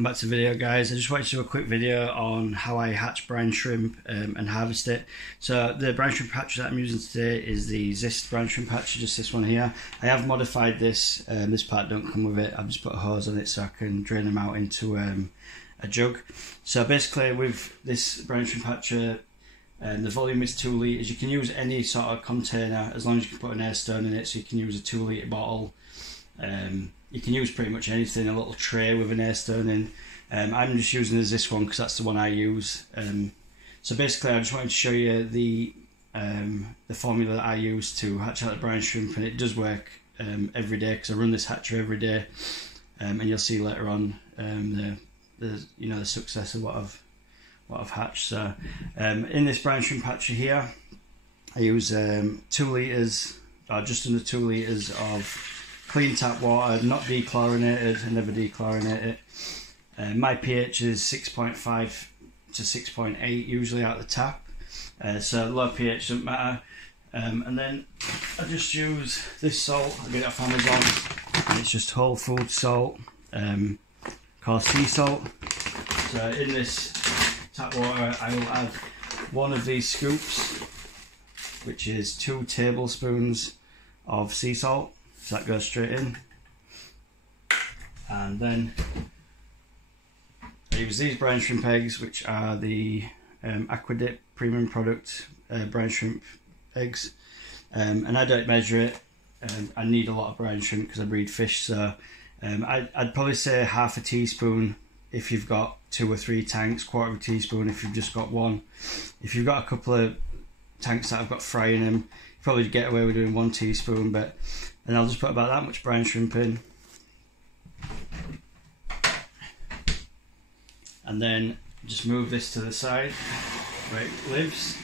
welcome back to the video, guys. I just wanted to do a quick video on how I hatch brine shrimp and harvest it. So the brine shrimp hatcher that I'm using today is the Zist brine shrimp hatcher, just this one here. I have modified this, this part don't come with it. I've just put a hose on it so I can drain them out into a jug. So basically with this brine shrimp hatcher, the volume is 2 litres. You can use any sort of container as long as you can put an air stone in it, so you can use a 2 litre bottle. You can use pretty much anything, a little tray with an air stone in. I'm just using this one because that's the one I use. So basically I just wanted to show you the formula that I use to hatch out the brine shrimp, and it does work every day because I run this hatcher every day, and you'll see later on the success of what I've hatched. So in this brine shrimp hatcher here I use 2 litres, or just under 2 litres of clean tap water, not dechlorinated. I never dechlorinate it. My pH is 6.5 to 6.8 usually out the tap, so low pH doesn't matter. And then I just use this salt. I get it off Amazon. It's just whole food salt, called sea salt. So in this tap water I will add one of these scoops, which is 2 tablespoons of sea salt. So that goes straight in, and then I use these brine shrimp eggs, which are the Aquadip premium product brine shrimp eggs, and I don't measure it. I need a lot of brine shrimp because I breed fish, so I'd probably say half a teaspoon if you've got 2 or 3 tanks, quarter of a teaspoon if you've just got one. If you've got a couple of tanks that have got fry in them, you probably get away with doing 1 teaspoon, but and I'll just put about that much brine shrimp in, and then just move this to the side where it lives.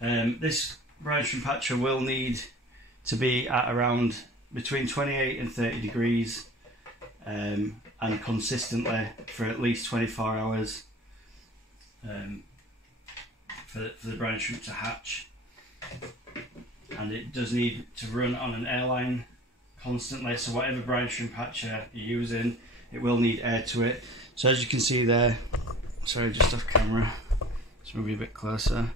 This brine shrimp hatcher will need to be at around between 28 and 30 degrees and consistently for at least 24 hours for the brine shrimp to hatch. And it does need to run on an airline constantly, so whatever brine shrimp hatcher you're using, it will need air to it. So as you can see there, sorry, just off camera, let's move you a bit closer.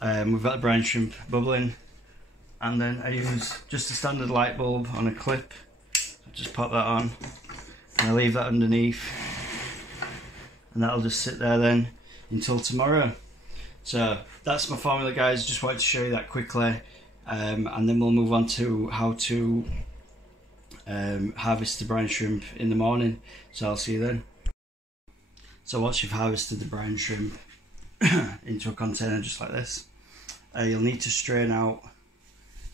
We've got the brine shrimp bubbling, and then I use just a standard light bulb on a clip. So just pop that on, and I leave that underneath, and that'll just sit there then until tomorrow. So that's my formula, guys. Just wanted to show you that quickly, and then we'll move on to how to harvest the brine shrimp in the morning. So I'll see you then. So once you've harvested the brine shrimp into a container just like this, you'll need to strain out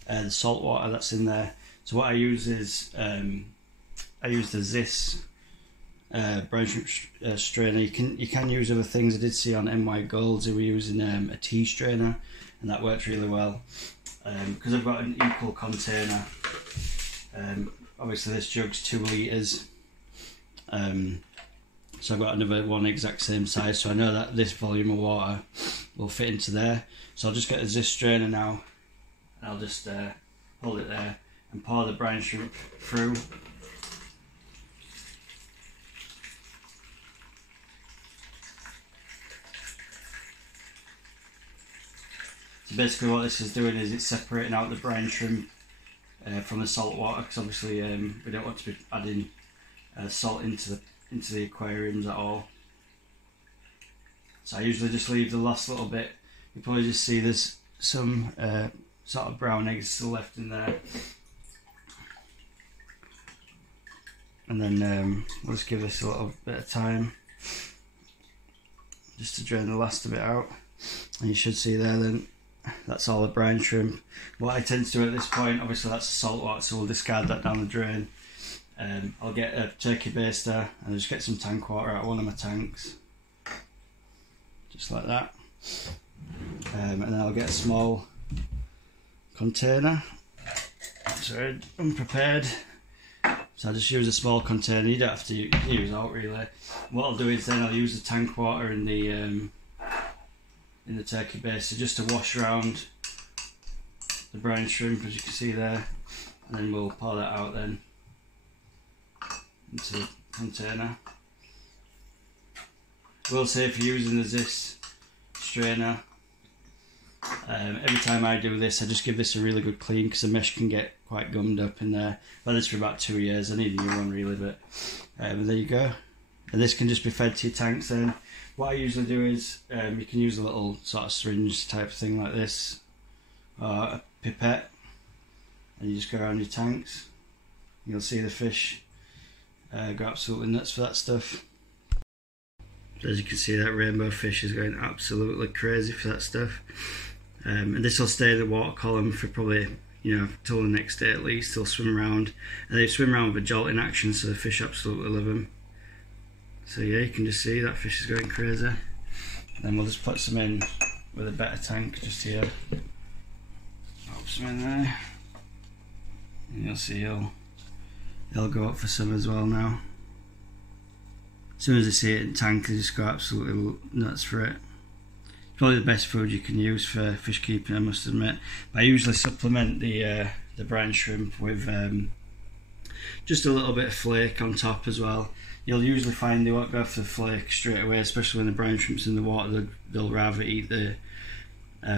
the salt water that's in there. So what I use is I use the Zist brine shrimp strainer. You can use other things. I did see on NY Golds they were using a tea strainer, and that works really well because I've got an equal container. Obviously this jug's 2 litres, so I've got another one exact same size, so I know that this volume of water will fit into there. So I'll just get a Zist strainer now, and I'll just hold it there and pour the brine shrimp through. So basically what this is doing is it's separating out the brine shrimp from the salt water, because obviously we don't want to be adding salt into the aquariums at all. So I usually just leave the last little bit. You probably just see there's some sort of brown eggs still left in there, and then we'll just give this a little bit of time just to drain the last of it out, and you should see there then that's all the brine shrimp. What I tend to do at this point, obviously that's the salt water, so we'll discard that down the drain. I'll get a turkey baster and just get some tank water out of one of my tanks, just like that, and then I'll get a small container. Sorry, unprepared, so I just use a small container. You don't have to use out really. What I'll do is then I'll use the tank water in the turkey baster just to wash around the brine shrimp, as you can see there, and then we'll pour that out then into the container. will say if you're using the Zist strainer, every time I do this I just give this a really good clean because the mesh can get quite gummed up in there. I've had this for about 2 years, I need a new one really, but there you go. And this can just be fed to your tanks then. What I usually do is, you can use a little sort of syringe type thing like this, or a pipette, and you just go around your tanks. You'll see the fish go absolutely nuts for that stuff. So as you can see, that rainbow fish is going absolutely crazy for that stuff. And this will stay in the water column for probably, you know, till the next day at least. They'll swim around, and they swim around with a jolting action, so the fish absolutely love them. So yeah, you can just see that fish is going crazy. And then we'll just put some in with a better tank just here. Pop some in there, and you'll see he'll go up for some as well now. As soon as they see it in tank, they just go absolutely nuts for it. It's probably the best food you can use for fish keeping, I must admit. But I usually supplement the brine shrimp with just a little bit of flake on top as well. You'll usually find they won't go for the flake straight away, especially when the brine shrimp's in the water. They'll rather eat the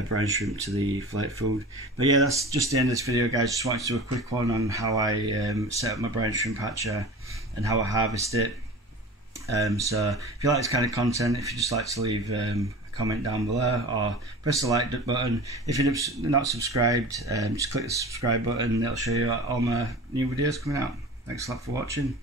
brine shrimp to the flake food. But yeah, that's just the end of this video, guys. Just wanted to do a quick one on how I set up my brine shrimp hatcher and how I harvest it. So if you like this kind of content, if you just like to leave a comment down below or press the like button. If you're not subscribed, just click the subscribe button. It'll show you all my new videos coming out. Thanks a lot for watching.